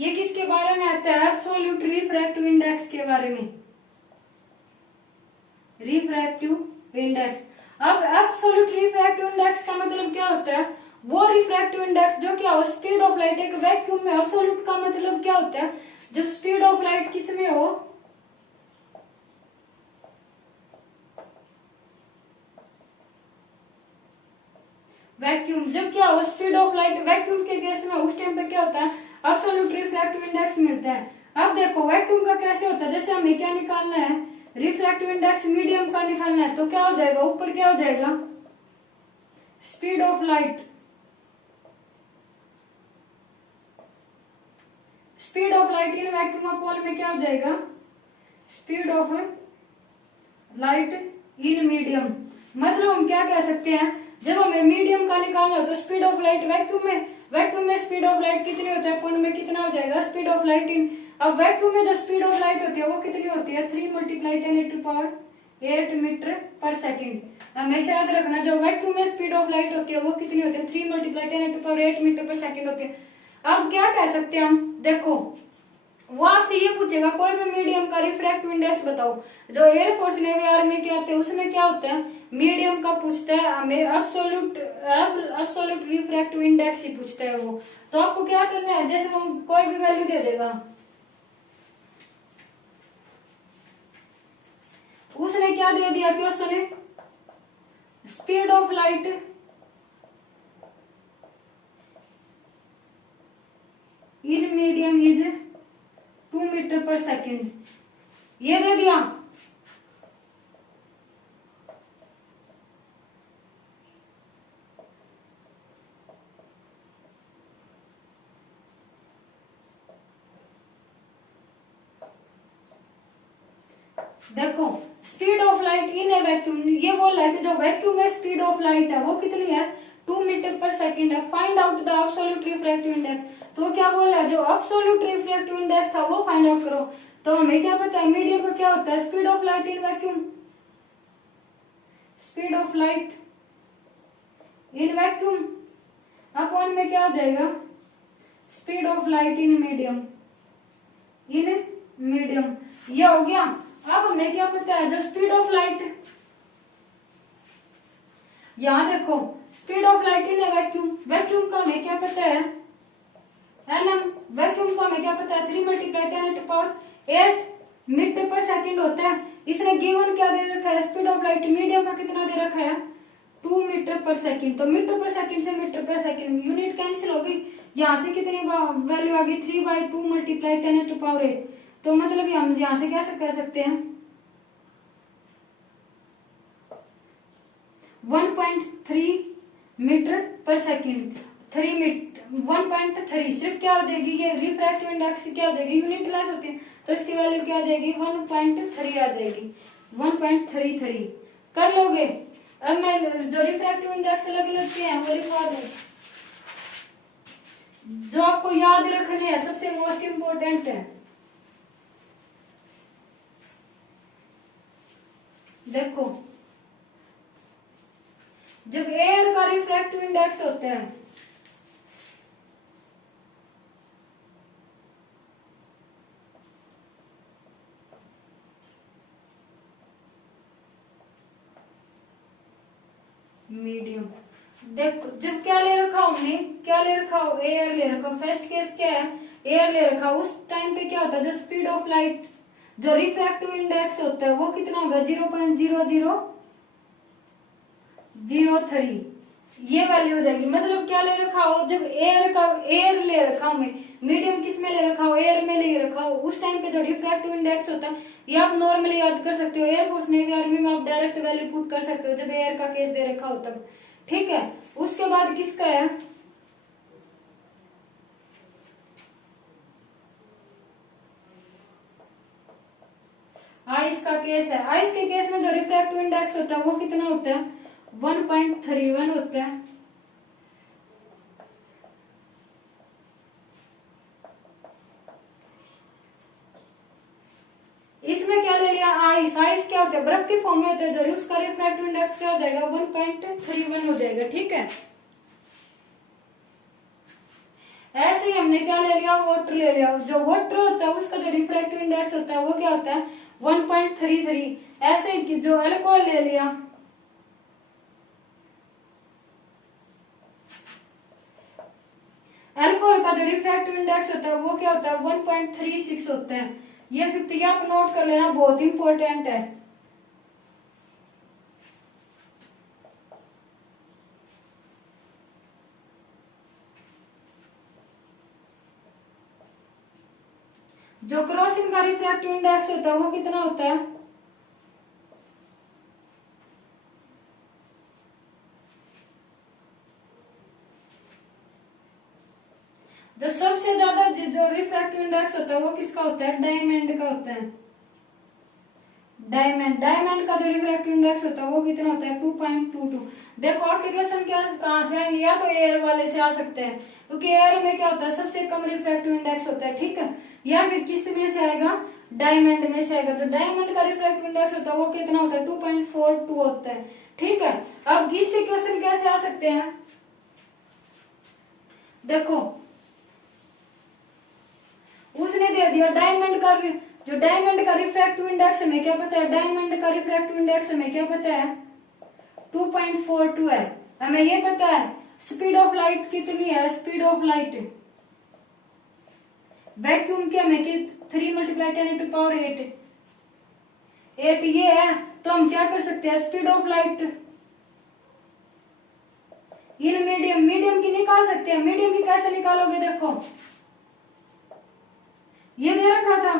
ये किसके बारे में आता है? एब्सोल्यूट रिफ्रैक्टिव इंडेक्स के बारे में, रिफ्रैक्टिव इंडेक्स। अब एब्सोल्यूट रिफ्रैक्टिव इंडेक्स का मतलब क्या होता है? वो रिफ्रैक्टिव इंडेक्स जो क्या हो, स्पीड ऑफ लाइट एक वैक्यूम में। एब्सोल्यूट का मतलब क्या होता है? जब स्पीड ऑफ लाइट किस में हो, वैक्यूम। जब क्या हो, स्पीड ऑफ लाइट वैक्यूम के केस में, उस टाइम पे क्या होता है? एब्सोल्यूट रिफ्रैक्टिव इंडेक्स मिलता है। अब देखो वैक्यूम का कैसे होता है, जैसे हमें क्या निकालना है, रिफ्रैक्टिव इंडेक्स मीडियम का निकालना है, तो क्या हो जाएगा, ऊपर क्या हो जाएगा, speed of light. Speed of light in vacuum upon में क्या हो जाएगा, speed of light in medium. मतलब हम क्या कह सकते हैं, जब हमें मीडियम का निकालना हो तो स्पीड ऑफ लाइट वैक्यूम में स्पीड ऑफ लाइट कितनी होता है, पॉइंट में कितना हो जाएगा, स्पीड ऑफ लाइट इन। अब वैक्यूम में जो स्पीड ऑफ लाइट होती है वो कितनी होती है, 3 × 10⁸ मीटर पर सेकेंड। हमेशा याद रखना, जो वैक्यूम में स्पीड ऑफ लाइट होती है वो कितनी होती है, 3 × 10⁸ मीटर पर सेकेंड होती है। अब क्या कह सकते हैं हम, देखो वो आपसे ये पूछेगा कोई भी मीडियम का रिफ्रैक्टिव इंडेक्स बताओ। जो एयरफोर्स नेवी आर्मी के आते हैं उसमें क्या होता है, मीडियम का पूछता है हमें, एब्सोल्यूट रिफ्रैक्टिव इंडेक्स ही पूछता है वो। तो आपको क्या करना है, जैसे वो कोई भी वैल्यू दे देगा, उसने क्या दे दिया क्वेश्चन ने, speed of light in medium is 2 meter per second, ये दे दिया। देखो speed of light in a vacuum, ये बोल रहा है कि जो वैक्यूम में स्पीड ऑफ लाइट है वो कितनी है, 2 मीटर पर सेकेंड है। Find out the absolute refractive index. तो क्या बोल रहा है, जो एब्सोल्यूट रिफ्रैक्टिव इंडेक्स था वो फाइंड आउट करो। तो हमें क्या पता है, मीडियम का क्या होता है, speed of light in vacuum, speed of light in vacuum upon में क्या हो जाएगा, speed of light in medium, ये हो गया। अब हमें क्या पता है, जो स्पीड ऑफ लाइट, यहां देखो speed of light in vacuum का हमें क्या पता है, एनएम। वैक्यूम का हमें क्या पता है, 3 × 10⁸ मीटर पर सेकेंड होता है। इसने गिवन क्या दे रखा है, स्पीड ऑफ लाइट मीडियम का कितना दे रखा है, 2 मीटर पर सेकेंड। तो मीटर पर सेकेंड से metre per second unit cancel हो गई, यहाँ से कितनी वैल्यू आ गई, 3/2 × 10⁸। तो मतलब हम यहाँ से क्या कह सकते हैं, 1.3 मीटर पर सेकेंड, 1.3 सिर्फ क्या हो जाएगी, ये रिफ्रैक्टिव इंडेक्स क्या हो जाएगी, यूनिट लेस होती है, तो इसकी वैल्यू क्या आ जाएगी, 1.3 आ जाएगी, 1.33 कर लोगे। अब मैं जो रिफ्रैक्टिव इंडेक्स अलग अलग के हैं वो लिखवा दूं, जो आपको याद रखने हैं, सबसे मोस्ट इंपोर्टेंट है। देखो जब एयर का रिफ्रैक्टिव इंडेक्स होता है, मीडियम, देखो जब क्या ले रखा हमने, क्या ले रखा हो, एयर ले रखा। फर्स्ट केस क्या है, एयर ले रखा, उस टाइम पे क्या होता है, जो स्पीड ऑफ लाइट, जो रिफ्रैक्टिव इंडेक्स होता है वो कितना होगा, 0.0003, ये वैल्यू हो जाएगी। मतलब क्या ले रखा हो, जब एयर ले रखा हो, में मीडियम किस में ले रखा हो, एयर में ले रखा हो, उस टाइम पे जो रिफ्रैक्टिव इंडेक्स होता है, ये आप नॉर्मली याद कर सकते हो, एयरफोर्स नेवी आर्मी में आप डायरेक्ट वैल्यू पुट कर सकते हो जब एयर का केस दे रखा हो तब, ठीक है। उसके बाद किसका है, आइस का केस है। आइस के केस में जो रिफ्रैक्टिव इंडेक्स होता है वो कितना होता है, 1.31 होता है। इसमें क्या ले लिया, आइस। आइस क्या होता है, बर्फ के फॉर्म में होता है, जो उसका रिफ्रैक्टिव इंडेक्स क्या हो जाएगा, 1.31 हो जाएगा, ठीक है। ऐसे ऐसे ही हमने क्या ले लिया, वाटर ले लिया। जो वाटर होता है उसका जो रिफ्रैक्टिव इंडेक्स होता है वो क्या होता है 1.33। ऐसे ही जो अल्कोहल ले लिया, अल्कोहल का जो रिफ्रैक्टिव इंडेक्स होता है वो क्या होता है 1.36 होता है। ये 50 आप नोट कर लेना, बहुत इंपॉर्टेंट है। जो क्रोसिन का रिफ्रैक्टिव इंडेक्स होता है वो कितना होता है, जो सबसे ज्यादा जो रिफ्रैक्टिव इंडेक्स होता है वो किसका होता है, डायमंड का होता है। डायमंड का जो रिफ्रैक्टिव इंडेक्स होता है वो कितना होता है 2.22। देखो एप्लीकेशन क्या कहाँ से आएंगे, या तो एयर वाले से आ सकते हैं क्योंकि एयर में क्या होता है सबसे कम रिफ्रैक्टिव इंडेक्स होता है, ठीक है। या फिर किस में से आएगा, डायमंड में से आएगा। तो डायमंड का रिफ्रैक्टिव इंडेक्स होता है वो कितना होता है 2.42 होता है, ठीक है। अब इससे क्वेश्चन कैसे आ सकते हैं, देखो उसने दे दिया डायमंड का, जो डायमंड का रिफ्रैक्टिव इंडेक्स हमें क्या पता है, डायमंड का रिफ्रैक्टिव इंडेक्स हमें क्या पता है 2.42 है। हमें ये पता है स्पीड ऑफ लाइट कितनी है, स्पीड ऑफ लाइट वैक्यूम की हमें 3 × 10⁸ 8 ये है। तो हम क्या कर सकते हैं, speed of light in medium की निकाल सकते हैं। मीडियम की कैसे निकालोगे, देखो ये दे रखा था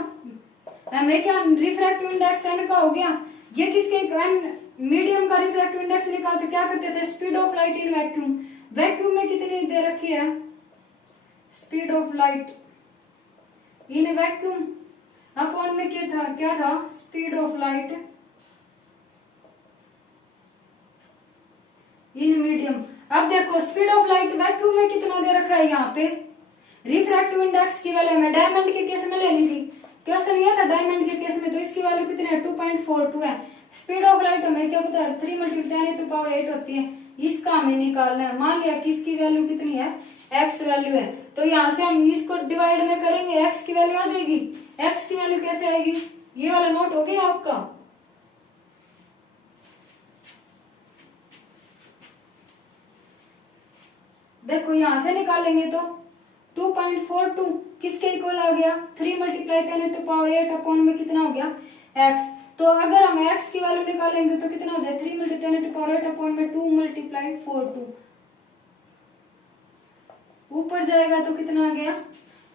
हमें क्या, रिफ्रैक्टिव इंडेक्स एन का हो गया। ये किसके मीडियम का रिफ्रैक्टिव इंडेक्स निकालते क्या करते थे, speed of light in vacuum. Vacuum में कितनी दे रखी है, speed of light in vacuum upon में क्या था speed of light in medium. अब देखो स्पीड ऑफ लाइट वैक्यूम में कितना दे रखा है, यहाँ पे रिफ्रैक्टिव इंडेक्स की वैल्यू हमें डायमंड के केस में लेनी थी। क्वेश्चन ये था डायमंड के केस में, तो इसकी वैल्यू कितनी है 2.42 है। स्पीड ऑफ लाइट हमें क्या पता है 3 × 10⁸ होती है, इसका हमें निकालना है। मान लिया कि इसकी वैल्यू कितनी है, x वैल्यू है, तो यहाँ से हम इसको डिवाइड में करेंगे, x की वैल्यू आ जाएगी। x की वैल्यू कैसे आएगी, ये वाला नोट हो गया आपका। देखो यहां से निकालेंगे तो 2.42 किसके इक्वल आ गया 3 × 10⁸ अपॉन में कितना हो गया x। तो अगर हम x की वैल्यू निकालेंगे तो कितना हो जाए 3 × 10⁸ अपॉन में 2 × 42 ऊपर जाएगा तो कितना आ गया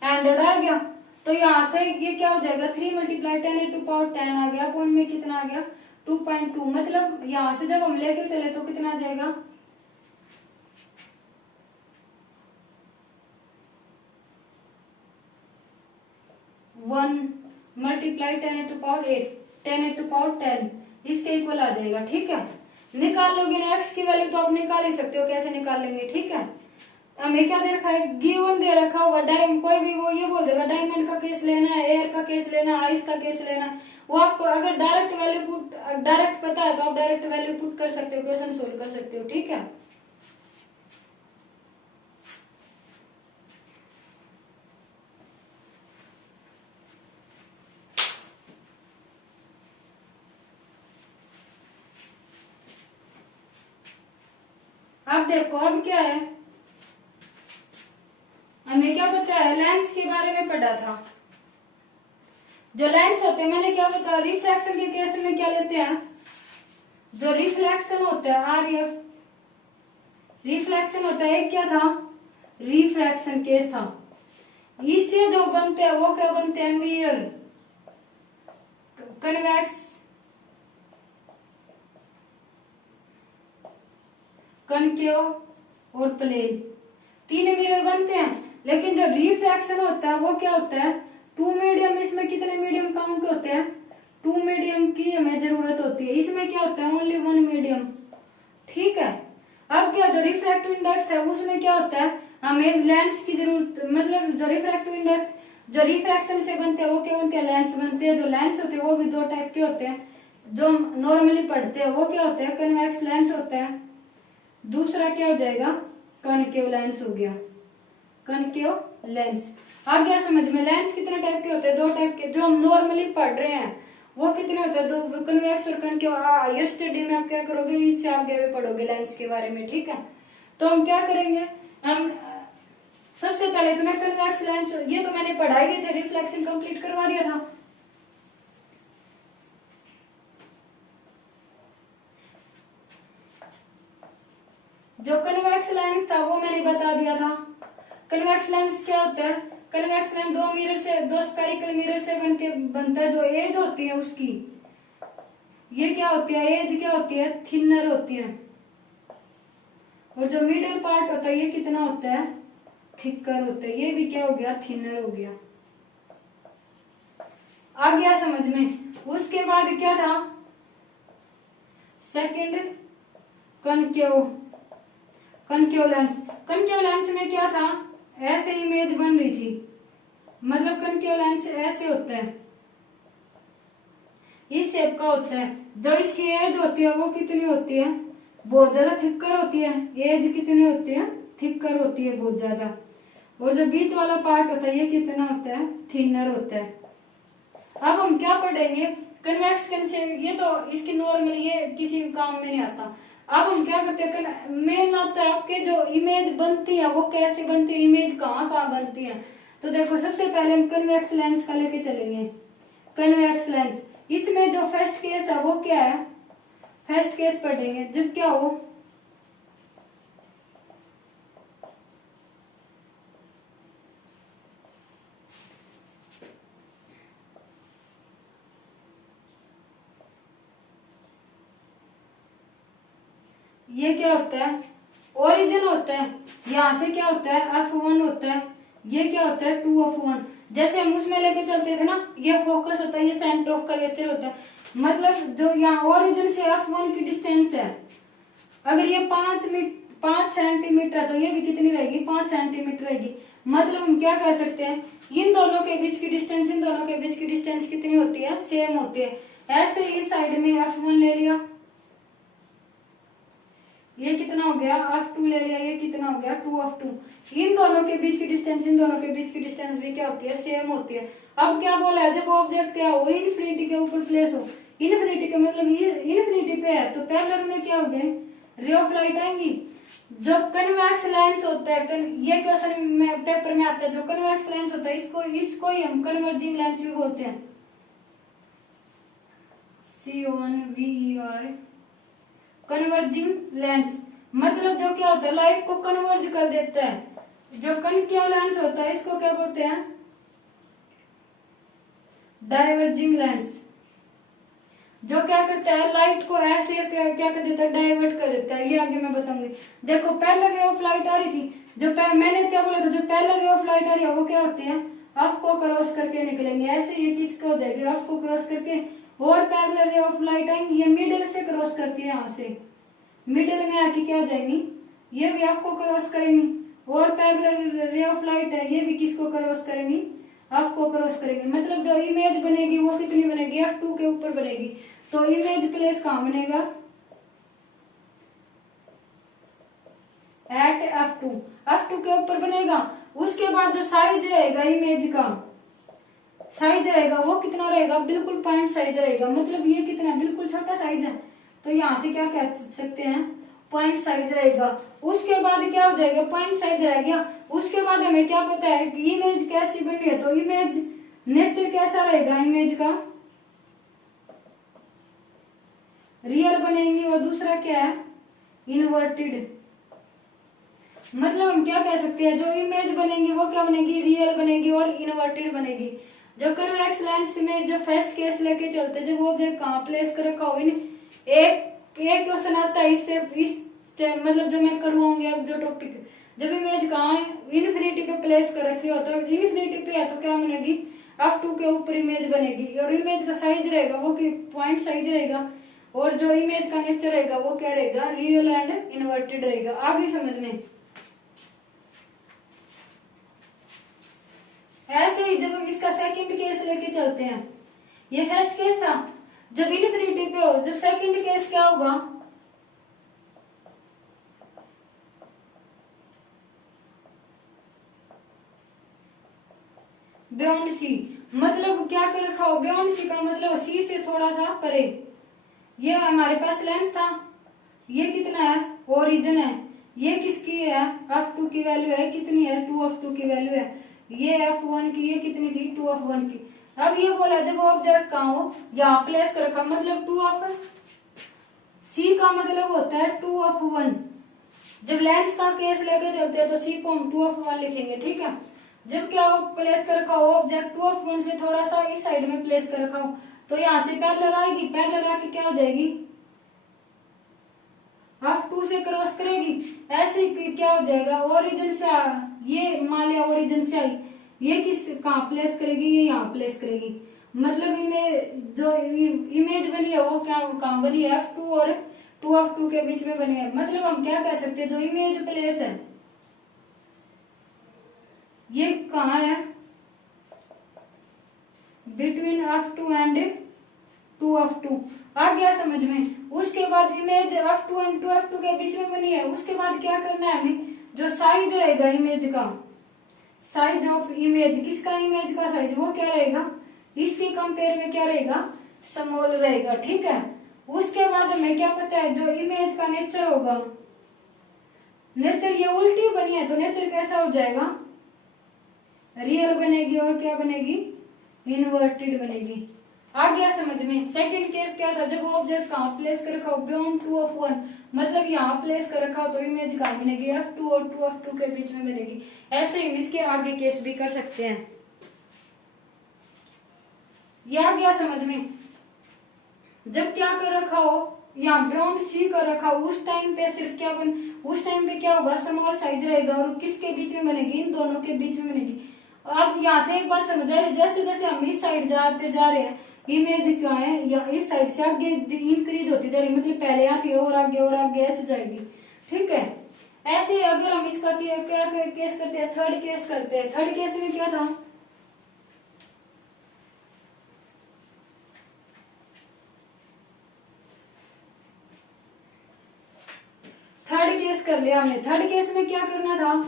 100 आ गया। तो यहाँ से ये क्या हो जाएगा 3 × 10⁻10 आ गया अपॉन में कितना आ गया 2.2। मतलब यहाँ से जब हम लेके चले तो कितना आ जाएगा 1 × 10⁸ इसके इक्वल आ जाएगा, ठीक है। निकाल लोगे ना x की वैल्यू तो आप निकाल ही सकते हो, कैसे निकालेंगे, ठीक है। हमें क्या दे रखा है, गिवन दे रखा होगा डायमंड, कोई भी वो ये बोल देगा डायमंड का केस लेना है, एयर का केस लेना है, आइस का केस लेना है। वो आपको अगर डायरेक्ट पता है तो आप डायरेक्ट वैल्यू पुट कर सकते हो, क्वेश्चन सोल्व कर सकते हो, ठीक है। अब देखो अब क्या है, हमें क्या पता है लेंस के बारे में पढ़ा था। जो लेंस होते हैं मैंने क्या बताया, रिफ्रैक्शन के केस में क्या लेते हैं, जो रिफ्लेक्शन होता है आरएफ रिफ्लेक्शन होता है, क्या था रिफ्रैक्शन केस था। इससे जो बनते हैं वो क्या बनते हैं मिरर, कन्वेक्स, कनकेव और प्लेन, तीन मिरर बनते हैं। लेकिन जो रिफ्रैक्शन होता है वो क्या होता है 2 मीडियम। इसमें कितने मीडियम काउंट होते हैं 2 मीडियम की हमें जरूरत होती है। इसमें क्या होता है ओनली 1 मीडियम, ठीक है। अब क्या जो रिफ्रैक्टिव इंडेक्स है उसमें क्या होता है हमें लेंस की जरूरत, मतलब जो रिफ्रैक्टिव इंडेक्स जो रिफ्रैक्शन से बनते हैं वो क्या बनते हैं लेंस बनते हैं। जो लेंस होते हैं वो भी 2 टाइप के होते हैं, जो नॉर्मली पढ़ते हैं वो क्या होते हैं कन्वेक्स लेंस होता है, दूसरा क्या हो जाएगा कनकेव लेंस हो गया, कनकेव लेंस। आ गया समझ में। लेंस कितने टाइप के होते हैं? दो टाइप के, जो हम नॉर्मली पढ़ रहे हैं वो कितने होते हैं? दो, कन्वेक्स और कनकेव। ये स्टडी में आप क्या करोगे, इससे आगे भी पढ़ोगे लेंस के बारे में, ठीक है। तो हम क्या करेंगे, हम सबसे पहले तो मैं कन्वेक्स लेंस, ये तो मैंने पढ़ाई दी थी, रिफ्लेक्शन कंप्लीट करवा दिया था। जो कन्वेक्स लेंस था वो मैंने बता दिया था। कन्वेक्स लेंस क्या होता है? कन्वेक्स लेंस दो स्फेरिकल मिरर से बनता है। जो एज होती है उसकी, ये क्या होती है, एज क्या होती है, थिनर होती है। और जो मिडिल पार्ट होता है ये कितना होता है, थिकर होता है। ये भी क्या हो गया, थिनर हो गया। आ गया समझ में। उसके बाद क्या था, second concave lens. Concave lens में क्या था, ऐसे इमेज बन रही थी, मतलब कनकेव लेंस ऐसे होता है, इस शेप का होता है। जो इसकी एज होती है वो कितनी होती है, बहुत ज्यादा थिकर होती है। एज कितनी होती है, थिकर होती है बहुत ज्यादा। और जो बीच वाला पार्ट होता है ये कितना होता है, थिनर होता है। अब हम क्या पढ़ेंगे, कन्वेक्स लेंस, ये तो इसकी नॉर्मल, ये किसी काम में नहीं आता। अब हम क्या करते हैं, मेन आता है आपके जो इमेज बनती है वो कैसे बनती है, इमेज कहाँ कहाँ बनती है। तो देखो सबसे पहले हम कन्वेक्स लेंस का लेके चलेंगे। कन्वेक्स लेंस, इसमें जो फर्स्ट केस है वो क्या है, फर्स्ट केस पढ़ेंगे जब क्या हो, ये क्या होता है, ओरिजिन होता है। यहाँ से क्या होता है, F1 होता है। ये क्या होता है, 2 of 1। जैसे हम उसमें लेके चलते थे ना, ये फोकस होता है, ये सेंटर ऑफ कर्वेचर होता है। मतलब जो यहाँ ओरिजिन से F1 की डिस्टेंस है, अगर ये 5 सेंटीमीटर है तो ये भी कितनी रहेगी, 5 सेंटीमीटर रहेगी। मतलब हम क्या कह सकते हैं, इन दोनों के बीच की डिस्टेंस, इन दोनों के बीच की डिस्टेंस कितनी होती है, सेम होती है। ऐसे इस साइड में F1 ले लिया, ये कितना हो गया, F2 ले लिया, ये कितना हो गया, 2 of 2। इन दोनों के बीच की डिस्टेंस, इन दोनों के बीच की डिस्टेंस भी क्या होती है, सेम होती है। अब क्या बोला है, जब ऑब्जेक्ट क्या हो, इन्फिनिटी के ऊपर प्लेस हो, इन्फिनिटी के मतलब ये इन्फिनिटी पे है, तो पैरेलल में क्या हो गए, रे ऑफ लाइट आएंगी। जो कन्वेक्स लेंस होता है, ये क्वेश्चन में पेपर में आता है, जो कन्वेक्स लेंस होता है इसको ही हम कन्वर्जिंग लेंस भी बोलते हैं, CONVER, कन्वर्जिंग लेंस। मतलब जो क्या होता है, लाइट को कन्वर्ज कर देता है। जो कनकेव लेंस होता है इसको क्या बोलते हैं, डाइवर्जिंग लेंस। जो क्या करता है, लाइट को ऐसे क्या कर देता है, डाइवर्ट कर देता है। ये आगे मैं बताऊंगी। देखो पैरेलल रे ऑफ लाइट आ रही थी, जो मैंने क्या बोला था, जो पैरेलल रे ऑफ लाइट आ रही है वो क्या होती है, अफ को क्रॉस करके निकलेंगे। ऐसे ये किसको हो जाएगी, अफ को क्रॉस करके। और पैरेलल रे ऑफ लाइट आएंगी, ये मिडिल से क्रॉस करती है, यहाँ से मिडिल में आके क्या हो जाएंगी, ये भी अफ को क्रॉस करेंगी। और पैरेलल रे ऑफ लाइट है, ये भी किसको क्रॉस करेंगी, अफ को क्रॉस करेंगे। मतलब जो इमेज बनेगी वो कितनी बनेगी, F2 के ऊपर बनेगी। तो इमेज प्लेस कहाँ बनेगा, एट F2 के ऊपर बनेगा। उसके बाद जो साइज रहेगा, इमेज का साइज रहेगा वो कितना रहेगा, बिल्कुल पॉइंट साइज रहेगा। मतलब ये कितना, बिल्कुल छोटा साइज है, तो यहाँ से क्या कह सकते हैं, पॉइंट साइज रहेगा। उसके बाद क्या हो जाएगा, पॉइंट साइज रह गया। उसके बाद हमें क्या पता है कि इमेज कैसी बनी है, तो इमेज नेचर कैसा रहेगा, इमेज का रियल बनेगी। और दूसरा क्या है, इन्वर्टेड। मतलब हम क्या कह सकते हैं, जो इमेज बनेगी वो क्या बनेगी, रियल बनेगी और इन्वर्टेड बनेगी। जो कन्वेक्स लेंस में जो फर्स्ट केस लेके चलते, जब वो ऑब्जेक्ट कहाँ प्लेस कर रखा हो, एक क्वेश्चन आता है इस मतलब जो मैं करवाऊंगी अब जो टॉपिक, जब इमेज कहाँ है, इन्फिनिटी पे प्लेस कर रखी हो, तो इन्फिनिटी पे है तो क्या बनेगी, F2 के ऊपर इमेज बनेगी। और इमेज का साइज रहेगा वो कि पॉइंट साइज रहेगा। और जो इमेज का नेचर रहेगा वो क्या रहेगा, रियल एंड इन्वर्टेड रहेगा। आगे समझ में। ऐसे ही जब हम इसका सेकंड केस लेके चलते हैं, ये फर्स्ट केस था जब इन्फिनिटी पे हो, जब सेकंड केस क्या होगा, बियॉन्ड सी, मतलब क्या कर रखा हो, बियॉन्ड सी का मतलब सी से थोड़ा सा परे। ये हमारे पास लेंस था, ये कितना है, ओरिजिन है, ये किसकी है, f2 की वैल्यू है, कितनी है, 2f2 की वैल्यू है, ये f1 की, ये कितनी थी, 2f1 की। अब ये बोला जब ऑब्जेक्ट कहाँ हो, यहाँ प्लेस कर रखा, मतलब 2f सी का मतलब होता है 2f1। जब लेंस का केस लेके चलते हैं तो सी को हम 2f1 लिखेंगे, ठीक है। जब क्या प्लेस कर रखा हो ऑब्जेक्ट 2f1 से थोड़ा सा इस साइड में प्लेस कर रखा हो, तो यहाँ से पैरेलल आएगी, पैरेलल आके क्या हो जाएगी, f2 से क्रॉस करेगी, ऐसे ही क्या हो जाएगा, ओरिजिन से ये मान लिया ओरिजिन से आई, ये किस कहाँ प्लेस करेगी, ये यहाँ प्लेस करेगी, मतलब इमेज जो इमेज बनी है वो क्या कहाँ बनी है, f2 और 2f2 के बीच में बनी है। मतलब हम क्या कह सकते हैं, जो इमेज प्लेस है ये कहाँ है, बिटवीन f2 एंड 2f2। आ गया समझ में। उसके बाद इमेज f2 एंड 2f2 के बीच में बनी है, उसके बाद क्या करना है हमें, जो साइज रहेगा इमेज का, साइज ऑफ इमेज, किसका, इमेज का साइज, वो क्या रहेगा, इसके कंपेयर में क्या रहेगा, स्मॉल रहेगा, ठीक है। उसके बाद हमें क्या पता है, जो इमेज का नेचर होगा, नेचर ये उल्टी बनी है तो नेचर कैसा हो जाएगा, रियल बनेगी, और क्या बनेगी, इनवर्टेड बनेगी। आ गया समझ में। सेकंड केस क्या था, जब ऑब्जेक्ट कहाँ प्लेस कर रखा हो, बियॉन्ड 2f1, मतलब यहाँ प्लेस कर रखा हो तो इमेज कहाँ बनेगी, f2 और 2f2 के बीच में बनेगी। ऐसे ही इसके आगे केस भी कर सकते हैं। ये आ गया समझ में। जब क्या कर रखा हो, यहाँ बियॉन्ड सी कर रखा हो, उस टाइम पे सिर्फ क्या उस टाइम पे क्या होगा, स्मॉल साइज रहेगा, और किसके बीच में बनेगी, इन दोनों के बीच में बनेगी। आप यहाँ से एक बात समझ आ रही, जैसे जैसे हम इस साइड जाते जा रहे हैं, इमेज क्या है, या इस साइड से आगे इंक्रीज होती जा रही, मतलब पहले आती है और आगे ऐसे जाएगी, ठीक है। ऐसे अगर हम इसका क्या केस करते हैं, थर्ड केस करते हैं। थर्ड केस में क्या था, थर्ड केस कर लिया हमने। थर्ड केस में क्या करना था,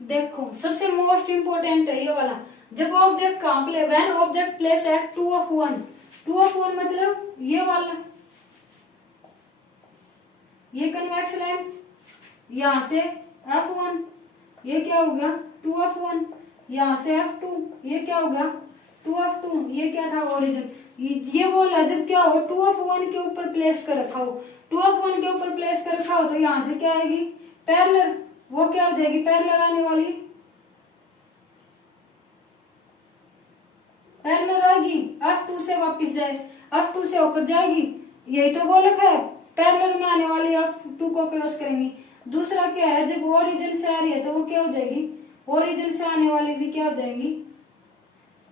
देखो सबसे मोस्ट इंपोर्टेंट है ये वाला, जब ऑब्जेक्ट कहां play, when object place at 2f1, 2f1 मतलब ये वाला, ये कन्वेक्स लेंस, यहां से f1, ये क्या हो गया 2f1, यहां से f2, ये क्या हो गया 2f2, ये क्या था ओरिजिन। ये बोला जब क्या हो 2f1 के ऊपर प्लेस कर रखा हो, 2f1 के ऊपर प्लेस कर रखा हो तो यहां से क्या आएगी, पैरेलल, वो क्या हो जाएगी, पैरेलल आने वाली, पैरेलल आएगी, f2 से वापस जाए, f2 से होकर जाएगी, यही तो वो लिखा है, पैरेलल में आने वाली f2 को क्रॉस करेंगी। दूसरा क्या है, जब ओरिजिन से आ रही है तो वो क्या हो जाएगी, ओरिजिन से आने वाली भी क्या हो जाएंगी,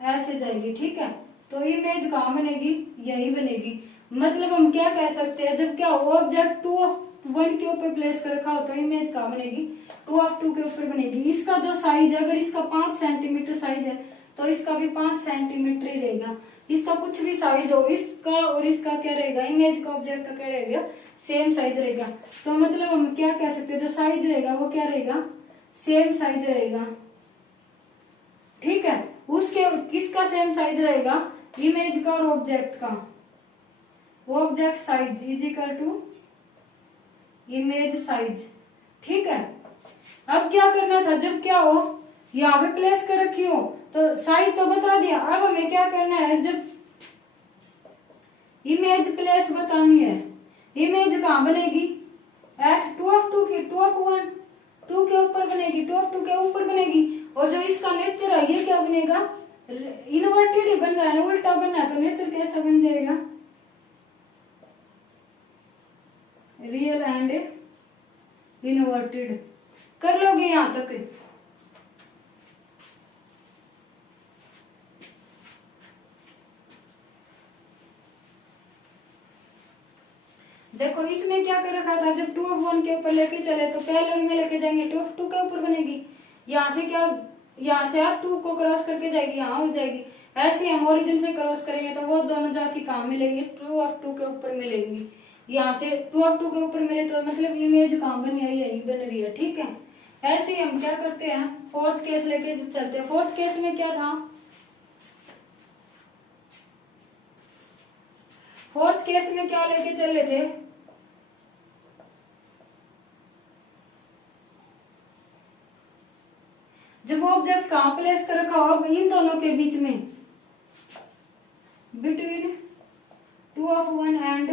ऐसे जाएगी, ठीक है। तो इमेज कहाँ बनेगी, यही बनेगी। मतलब हम क्या कह सकते हैं, जब क्या हो ऑब्जेक्ट 2f1 के ऊपर प्लेस कर रखा हो तो इमेज कहाँ बनेगी, 2f2 के ऊपर बनेगी। इसका जो साइज है, अगर इसका 5 सेंटीमीटर साइज है तो इसका भी 5 सेंटीमीटर ही रहेगा। इसका कुछ भी साइज हो, इसका और इसका क्या रहेगा, इमेज का ऑब्जेक्ट का क्या रहेगा, सेम साइज रहेगा। तो मतलब हम क्या कह सकते हैं, जो साइज रहेगा वो क्या रहेगा, सेम साइज रहेगा, ठीक है। उसके किसका सेम साइज रहेगा, इमेज का और ऑब्जेक्ट का, object size is equal to image size, ठीक है। अब क्या करना था, जब क्या हो यहाँ पे प्लेस कर रखी हो तो साइज तो बता दिया, अब हमें क्या करना है, जब इमेज प्लेस बतानी है, इमेज कहाँ बनेगी, एट 2f2 की, 2f1 2 के ऊपर बनेगी, 2f2 के ऊपर बनेगी। और जो इसका नेचर है ये क्या बनेगा, इन्वर्टेड ही बन रहा है ना, उल्टा बन रहा है, तो नेचर कैसा बन जाएगा, रियल एंड इन्वर्टेड। कर लोगे यहां तक, देखो इसमें क्या कर रखा था, जब 2f1 के ऊपर लेके चले तो पैरेलल में लेके जाएंगे, 2f2 के ऊपर बनेगी, यहाँ से क्या, यहाँ से f2 को क्रॉस करके जाएगी, यहाँ हो जाएगी, ऐसे हम ओरिजिन से क्रॉस करेंगे तो वो दोनों जाके कहाँ मिलेंगे, 2 के ऊपर मिलेंगी। यहाँ से 2 के ऊपर मिले तो मतलब इमेज कहाँ बनी है, यही बन रही है, ठीक है। ऐसे ही हम क्या करते हैं, फोर्थ केस लेके चलते हैं। फोर्थ केस में क्या था, फोर्थ केस में क्या लेके चले थे, जब वो ऑब्जेक्ट कहां प्लेस कर रखा हो, इन दोनों के बीच में, बिटवीन 2 एंड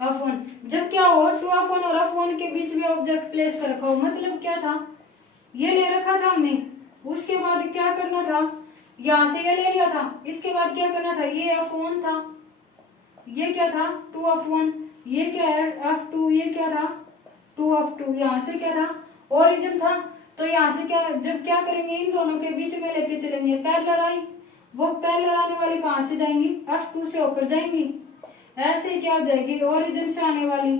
F1। जब क्या हो, 2 और F1 के बीच में ऑब्जेक्ट प्लेस कर रखा हो, मतलब क्या था, ये ले रखा था हमने, उसके बाद क्या करना था, यहां से ये ले लिया था, इसके बाद क्या करना था, ये F1 था, ये क्या था 2 ये क्या है F2, ये क्या था 2 यहाँ से क्या था ओरिजिन था। तो यहाँ से क्या, जब क्या करेंगे, इन दोनों के बीच में लेके चलेंगे, पैरेलल आई, वो पैरेलल आने वाली कहां से जाएंगी, F2 से होकर जाएंगी। ऐसे क्या हो जाएगी, ओरिजिन से आने वाली,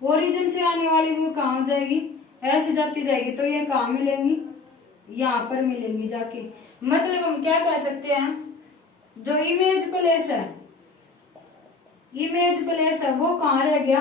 ओरिजिन से आने वाली वो कहां हो जाएगी, ऐसे जाती जाएगी, तो ये कहां मिलेंगी, यहाँ पर मिलेंगी जाके। मतलब हम क्या कह सकते हैं, जो इमेज प्लेस है, इमेज प्लेस है वो कहाँ रह गया,